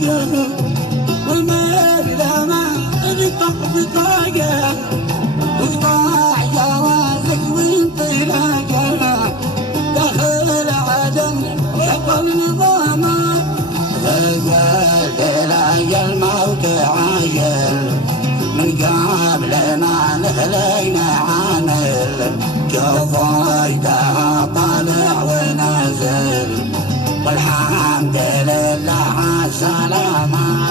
طاقة والملامة بطاقة وقطاع جوازك وانطلاقة داخل عدن يحب النظامة تلاقى الموت عاجل من قبل ما نخلينا عامل جفايتها طالع ونازل والحمد لله عالسلامة